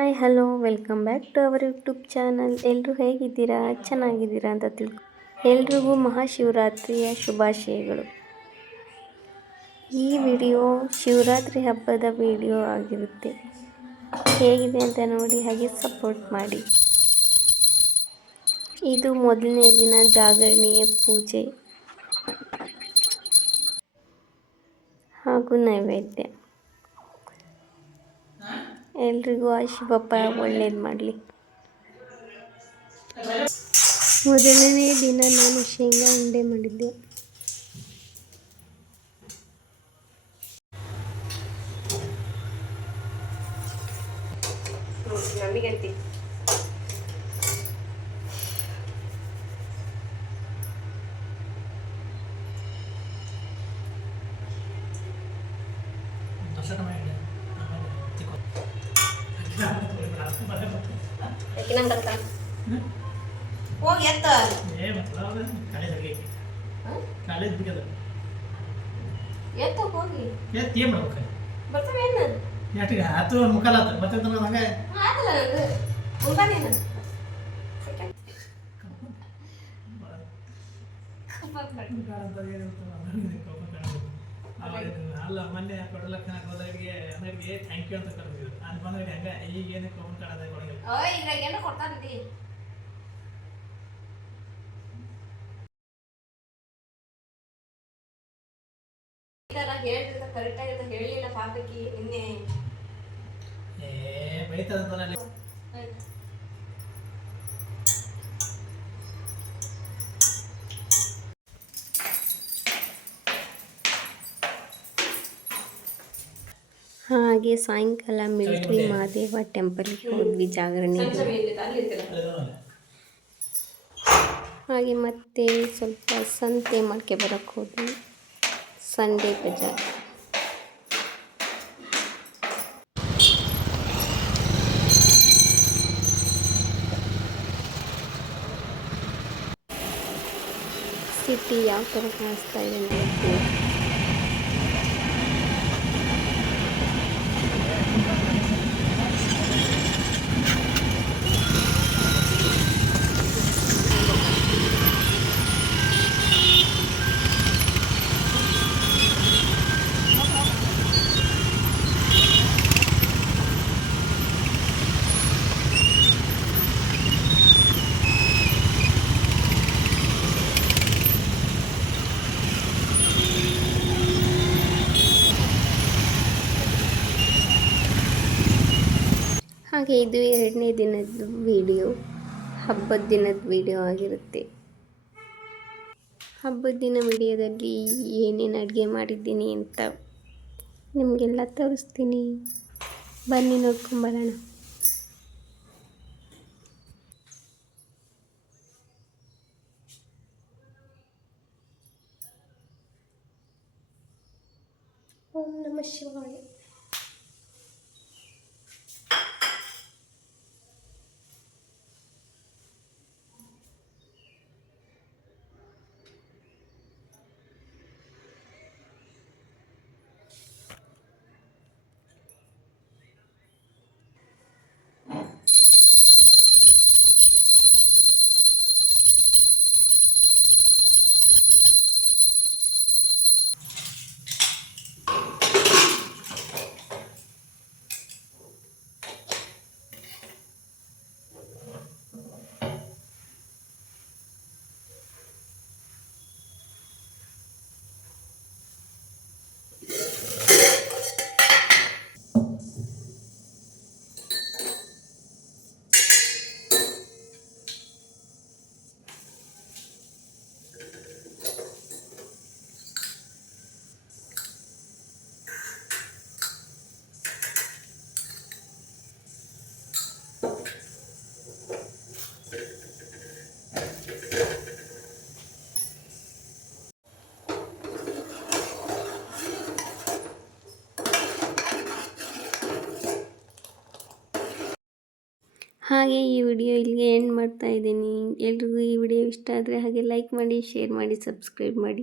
Hi hello welcome back to our YouTube channel. ಎಲ್ಲರೂ ಹೇಗಿದ್ದೀರಾ? ಚೆನ್ನಾಗಿದ್ದೀರಾ ಅಂತ ಎಲ್ರಿಗೂ ಮಹಾಶಿವರಾತ್ರಿಯ ಶುಭಾಶಯಗಳು. ಈ ವಿಡಿಯೋ ಶಿವರಾತ್ರಿ ಹಬ್ಬದ ವಿಡಿಯೋ ಆಗಿರುತ್ತೆ. ಹೇಗಿದೆ ಅಂತ ನೋಡಿ, ಹಾಗೆ ಸಪೋರ್ಟ್ ಮಾಡಿ. ಇದು ಮೊದಲನೇ ದಿನ ಜಾಗರಣೆಯ ಪೂಜೆ ಹಾಗೂ ನೈವೇದ್ಯ. ಎಲ್ರಿಗೂ ಆ ಶಿವಪ್ಪ ಒಳ್ಳೇದು ಮಾಡಲಿ. ಮೊದಲನೇ ದಿನ ನಾನು ಶೇಂಗಾ ಉಂಡೆ ಮಾಡಿದ್ದೆ. ನಮಗಂತಿ ಹೋಗಿ ಎತ್ತ ಎತ್ತ ಹೋಗಿ ಎತ್ತ ಏನು ಮಾಡ್ಬೇಕು ಬರ್ತಾವೇನು ಯಾಟಿಗೆ ಆತು ಮುಖಾಲಾತ ಬರ್ತೈತಲ್ಲ ಹಂಗೆ ಆತಲ್ಲ ನನಗೆ ಮುಂಬಾನೇನು ಅಲ್ಲ ಮೊನ್ನೆ ಕೊಡಲಕ್ಕ ಹೋದವರಿಗೆ ಅನ್ನೋರಿಗೆ ಥ್ಯಾಂಕ್ ಯು ಅಂತ ಕರೆದಿದ್ರು. ಅಲ್ಲಿ ಬಂದವರಿಗೆ ಹಂಗೆ ಈಗ ಏನಕ್ಕೆ ಕೌನ್ ಕಾಣೋದ ಕೊಡಂಗಿಲ್ಲ. ಇದ್ರಾಗ ಏನೋ ಕೊಡ್ತಾರಂತಿ. ಹೇಳಿದ್ರೆ ಕರೆಕ್ಟ್ ಆಗಿರ್ತ ಹೇಳಿಲ್ಲ ಪಾಪಕ್ಕೆ ನಿನ್ನೆ ಬೈತದಂತ. ಹಾಗೆ ಸಾಯಂಕಾಲ ಮಿಲ್ಟ್ರಿ ಮಹಾದೇವ ಟೆಂಪಲ್ಗೆ ಹೋದ್ವಿ ಜಾಗರಣೆ. ಹಾಗೆ ಮತ್ತೆ ಸ್ವಲ್ಪ ಸಂತೆ ಮಾಡ್ಕೆ ಬರೋಕ್ಕೆ ಹೋದ್ವಿ. ಸಂಡೇ ಬಜಾರ್. ಸಿಟಿ ಯಾವ ಥರ ಕಾಣಿಸ್ತಾ ಇದೆ ನೋಡ್ತೀವಿ. ಹಾಗೆ ಇದು 2ನೇ ದಿನದ ವಿಡಿಯೋ, ಹಬ್ಬದ ದಿನದ ವಿಡಿಯೋ ಆಗಿರುತ್ತೆ. ಹಬ್ಬದ ದಿನ ವಿಡಿಯೋದಲ್ಲಿ ಏನೇನು ಅಡುಗೆ ಮಾಡಿದ್ದೀನಿ ಅಂತ ನಿಮಗೆಲ್ಲ ತೋರಿಸ್ತೀನಿ. ಬನ್ನಿ ನೋಡ್ಕೊಂಬರೋಣ. ಓಂ ನಮಃ ಶಿವಾಯ. ಹಾಗೆ ಈ ವಿಡಿಯೋ ಇಲ್ಲಿಗೆ ಎಂಡ್ ಮಾಡ್ತಾ ಇದ್ದೀನಿ. ಎಲ್ರಿಗೂ ಈ ವಿಡಿಯೋ ಇಷ್ಟ ಆದರೆ ಹಾಗೆ ಲೈಕ್ ಮಾಡಿ, ಶೇರ್ ಮಾಡಿ, ಸಬ್ಸ್ಕ್ರೈಬ್ ಮಾಡಿ.